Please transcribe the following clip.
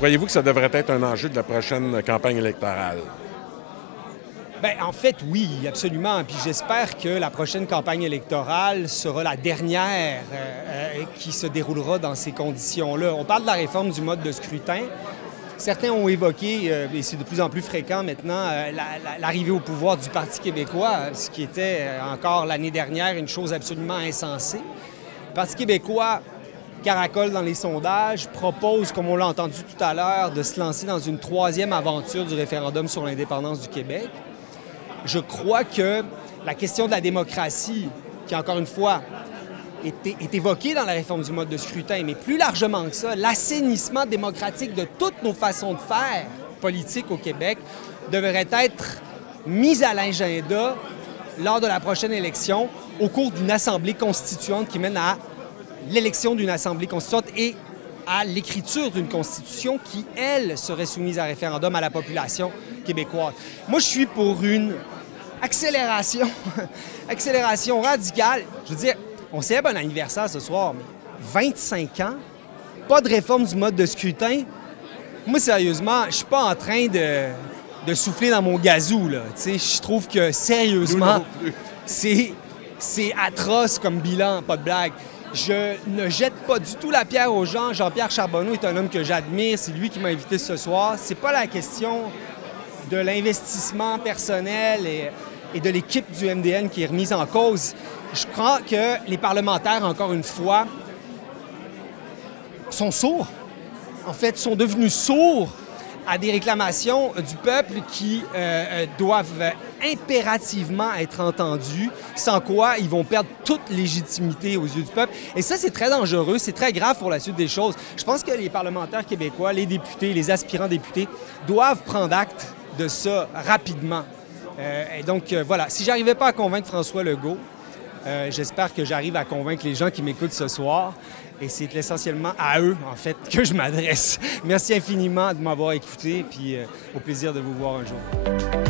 Croyez-vous que ça devrait être un enjeu de la prochaine campagne électorale? Bien, en fait, oui, absolument. Puis j'espère que la prochaine campagne électorale sera la dernière qui se déroulera dans ces conditions-là. On parle de la réforme du mode de scrutin. Certains ont évoqué, et c'est de plus en plus fréquent maintenant, l'arrivée au pouvoir du Parti québécois, ce qui était encore l'année dernière une chose absolument insensée. Le Parti québécois caracole dans les sondages, propose, comme on l'a entendu tout à l'heure, de se lancer dans une troisième aventure du référendum sur l'indépendance du Québec. Je crois que la question de la démocratie, qui encore une fois est évoquée dans la réforme du mode de scrutin, mais plus largement que ça, l'assainissement démocratique de toutes nos façons de faire politique au Québec devrait être mise à l'agenda lors de la prochaine élection au cours d'une assemblée constituante qui mène à l'élection d'une assemblée constituante et à l'écriture d'une constitution qui, elle, serait soumise à référendum à la population québécoise. Moi, je suis pour une accélération, accélération radicale. Je veux dire, on célèbre un anniversaire ce soir, mais 25 ans, pas de réforme du mode de scrutin. Moi, sérieusement, je suis pas en train de souffler dans mon gazou, là. Tu sais, je trouve que, sérieusement, c'est atroce comme bilan, pas de blague. Je ne jette pas du tout la pierre aux gens. Jean-Pierre Charbonneau est un homme que j'admire. C'est lui qui m'a invité ce soir. C'est pas la question de l'investissement personnel et de l'équipe du MDN qui est remise en cause. Je crois que les parlementaires, encore une fois, sont sourds. En fait, sont devenus sourds à des réclamations du peuple qui doivent impérativement être entendues, sans quoi ils vont perdre toute légitimité aux yeux du peuple. Et ça, c'est très dangereux, c'est très grave pour la suite des choses. Je pense que les parlementaires québécois, les députés, les aspirants députés doivent prendre acte de ça rapidement. Et donc, voilà, si j'arrivais pas à convaincre François Legault, j'espère que j'arrive à convaincre les gens qui m'écoutent ce soir. Et c'est essentiellement à eux, en fait, que je m'adresse. Merci infiniment de m'avoir écouté, puis au plaisir de vous voir un jour.